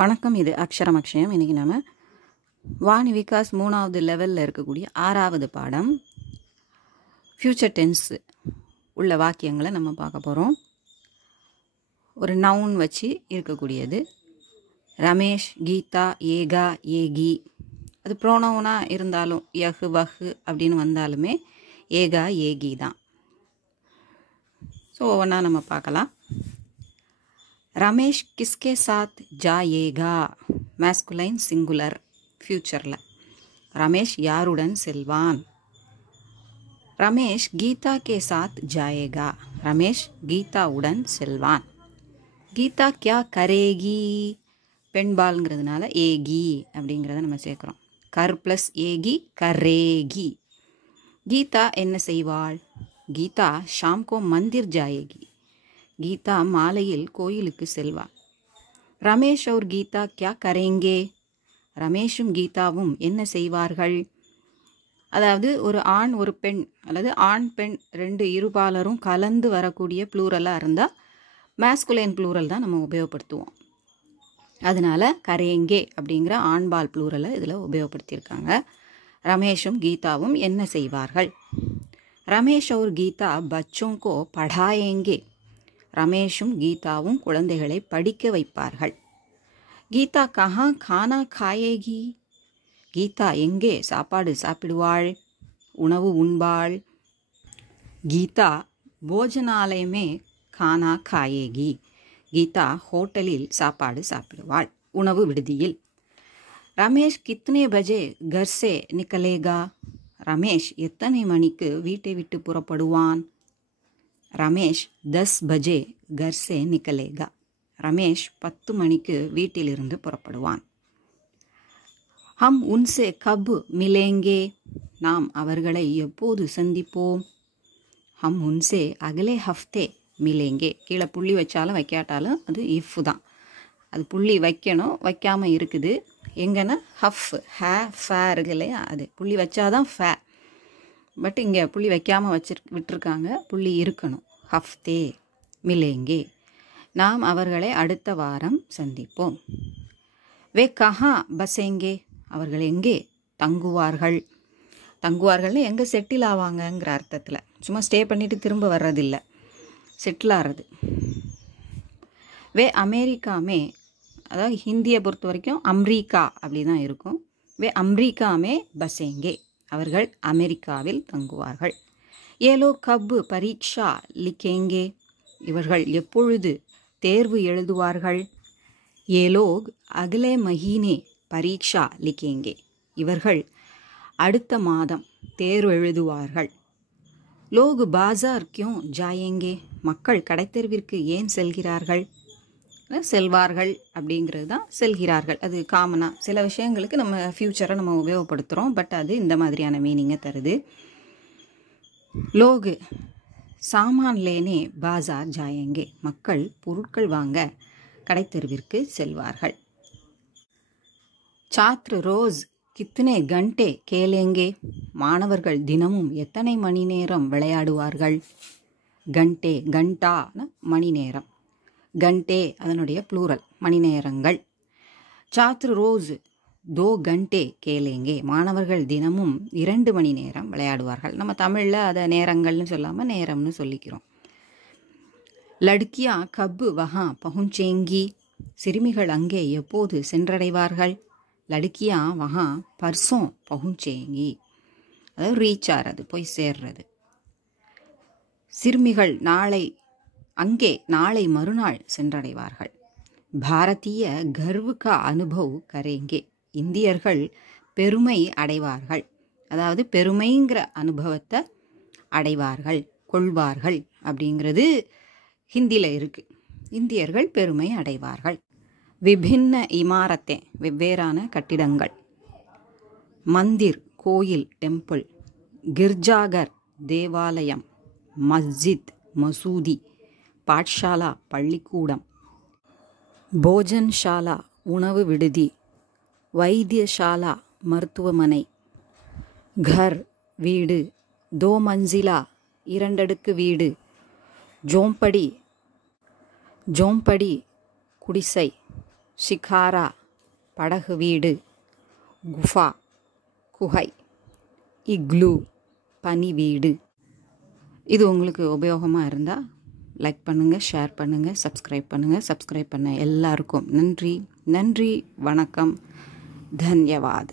வணக்கம். இது அக்ஷரம் அக்ஷயம். இன்றைக்கி நம்ம வாணி விகாஸ் 3வது லெவலில் இருக்கக்கூடிய 6வது பாடம் ஃப்யூச்சர் டென்ஸ் உள்ள வாக்கியங்களை நம்ம பார்க்க போகிறோம். ஒரு நவுன் வச்சு இருக்கக்கூடியது. ரமேஷ், கீதா, ஏகா, ஏகி. அது ப்ரோனவுனாக இருந்தாலும் யஹு வஹு அப்படின்னு வந்தாலுமே ஏகா ஏகி தான். ஸோ ஒவ்வொன்றா நம்ம பார்க்கலாம். ரமேஷ் கிஸ்கே சாத் ஜாயேகா, மேஸ்குலைன் சிங்குலர் ஃப்யூச்சரில். ரமேஷ் யாருடன் செல்வான்? ரமேஷ் கீதா கே சாத் ஜாயேகா, ரமேஷ் கீதாவுடன் செல்வான். கீதா கியா கரேகி, பெண்பால்ங்கிறதுனால ஏகி அப்படிங்கிறத நம்ம சேர்க்குறோம். கர் ப்ளஸ் ஏகி கரேகி. கீதா என்ன செய்வாள்? கீதா ஷாம்கோ மந்திர் ஜாயேகி, கீதா மாலையில் கோயிலுக்கு செல்வாள். ரமேஷ் और கீதா क्या करेंगे, ரமேஷும் கீதாவும் என்ன செய்வார்கள்? அதாவது ஒரு ஆண் ஒரு பெண் அல்லது ஆண் பெண் ரெண்டு இருபாலரும் கலந்து வரக்கூடிய ப்ளூரலாக இருந்தால் மேஸ்குலைன் ப்ளூரல் தான் நம்ம உபயோகப்படுத்துவோம். அதனால் கரேங்கே அப்படிங்கிற ஆண்பால் ப்ளூரலை இதில் உபயோகப்படுத்தியிருக்காங்க. ரமேஷும் கீதாவும் என்ன செய்வார்கள்? ரமேஷ் और கீதா बच्चों को पढ़ाएंगे, ரமேஷும் கீதாவும் குழந்தைகளை படிக்க வைப்பார்கள். கீதா கஹா கானா காயேகி, கீதா எங்கே சாப்பாடு சாப்பிடுவாள், உணவு உண்பாள்? கீதா போஜனாலயமே கானா காயேகி, கீதா ஹோட்டலில் சாப்பாடு சாப்பிடுவாள், உணவு விடுதியில். ரமேஷ் கித்னே பஜே கர் சே நிக்கலேகா, ரமேஷ் எத்தனை மணிக்கு வீட்டை விட்டு புறப்படுவான்? ரமேஷ் 10 பஜே கர் சே நிக்கலேகா, ரமேஷ் 10 மணிக்கு வீட்டிலிருந்து புறப்படுவான். ஹம் உன்சே கப் மிலேங்கே, நாம் அவர்களை எப்போது சந்திப்போம்? ஹம் உன்சே அகலே ஹஃப்தே மிலேங்கே. கீழே புள்ளி வச்சாலும் வைக்காட்டாலும் அது இஃப் தான். அது புள்ளி வைக்கணும், வைக்காமல் இருக்குது. எங்கன்னா ஹஃப் ஹே ஃபே இருக்கு இல்லையா, அது புள்ளி வச்சாதான் ஃபே. பட் இங்கே புள்ளி வைக்காமல் விட்டுருக்காங்க, புள்ளி இருக்கணும். ஹஃப்தே மிலேங்கே, நாம் அவர்களை அடுத்த வாரம் சந்திப்போம். வே கஹா பசேங்கே, அவர்கள் எங்கே தங்குவார்கள்? தங்குவார்கள்னு எங்கே செட்டில் ஆவாங்கங்கிற அர்த்தத்தில், சும்மா ஸ்டே பண்ணிவிட்டு திரும்ப வர்றதில்லை, செட்டில் ஆகிறது. வே அமெரிக்காமே, அதாவது ஹிந்தியை பொறுத்த வரைக்கும் அம்ரிக்கா அப்படி தான் இருக்கும். வே அம்ரிக்காமே பசேங்கே, அவர்கள் அமெரிக்காவில் தங்குவார்கள். ஏலோ கப் பரீட்சா லிக்கேங்கே, இவர்கள் எப்பொழுது தேர்வு எழுதுவார்கள்? ஏலோக் அகலே மஹீனே பரீட்சா லிக்கேங்கே, இவர்கள் அடுத்த மாதம் தேர்வு எழுதுவார்கள். லோக் பாசார் கியோं ஜாயேங்கே, மக்கள் கடைத்தெருவிற்கு ஏன் செல்கிறார்கள்? செல்வார்கள் அப்படிங்கிறது தான் செல்கிறார்கள். அது காமனாக சில விஷயங்களுக்கு நம்ம ஃப்யூச்சரை நம்ம உபயோகப்படுத்துகிறோம், பட் அது இந்த மாதிரியான மீனிங்கை தருது. லோகு சாமான் லேனே பாசார் ஜாயேங்கே, மக்கள் பொருட்கள் வாங்க கடைத்தெருவிற்கு செல்வார்கள். சாத்ரு ரோஸ் கித்னே கண்டே கேலேங்கே, மாணவர்கள் தினமும் எத்தனை மணி நேரம் விளையாடுவார்கள்? கண்டே, கண்டான மணி நேரம், கண்டே அதனுடைய ப்ளூரல் மணி நேரங்கள். சாத்ரு ரோஸ் 2 கண்டே கேலேங்கே, மாணவர்கள் தினமும் 2 மணி நேரம் விளையாடுவார்கள். நம்ம தமிழில் அதை நேரங்கள்னு சொல்லாமல் நேரம்னு சொல்லிக்கிறோம். லடுக்கியா கப்பு வஹா பहुंचेंगी, சிறுமிகள் அங்கே எப்போது சென்றடைவார்கள்? லடுக்கியா வஹா பர்சோं பहुंचेंगी, அதாவது ரீச் ஆகிறது, போய் சேர்றது. சிறுமிகள் அங்கே நாளை மறுநாள் சென்றடைவார்கள். பாரதிய கர்வ் கா அனுபவ் கரேங்கே, இந்தியர்கள் பெருமை அடைவார்கள், அதாவது பெருமைங்கிற அனுபவத்தை அடைவார்கள், கொள்வார்கள் அப்படிங்கிறது ஹிந்தியில் இருக்குது. இந்தியர்கள் பெருமை அடைவார்கள். விபின்ன இமாரத்தே, வெவ்வேறான கட்டிடங்கள். மந்திர் கோயில் டெம்பிள், கிர்ஜாகர் தேவாலயம், மஸ்ஜித் மசூதி, பாட்ஷாலா பள்ளிக்கூடம், போஜன்ஷாலா உணவு விடுதி, வைத்தியசாலா மருத்துவமனை, கர் வீடு, 2 மஞ்சிலா 2 அடுக்கு வீடு, ஜோம்படி குடிசை, ஷிகாரா படகு வீடு, குஃபா குகை, இக்லூ பனி வீடு. இது உங்களுக்கு உபயோகமாக இருந்தால் லைக் பண்ணுங்கள், ஷேர் பண்ணுங்கள், சப்ஸ்கிரைப் பண்ணுங்கள். சப்ஸ்கிரைப் பண்ண எல்லாருக்கும் நன்றி. நன்றி, வணக்கம், தன்யவாத்.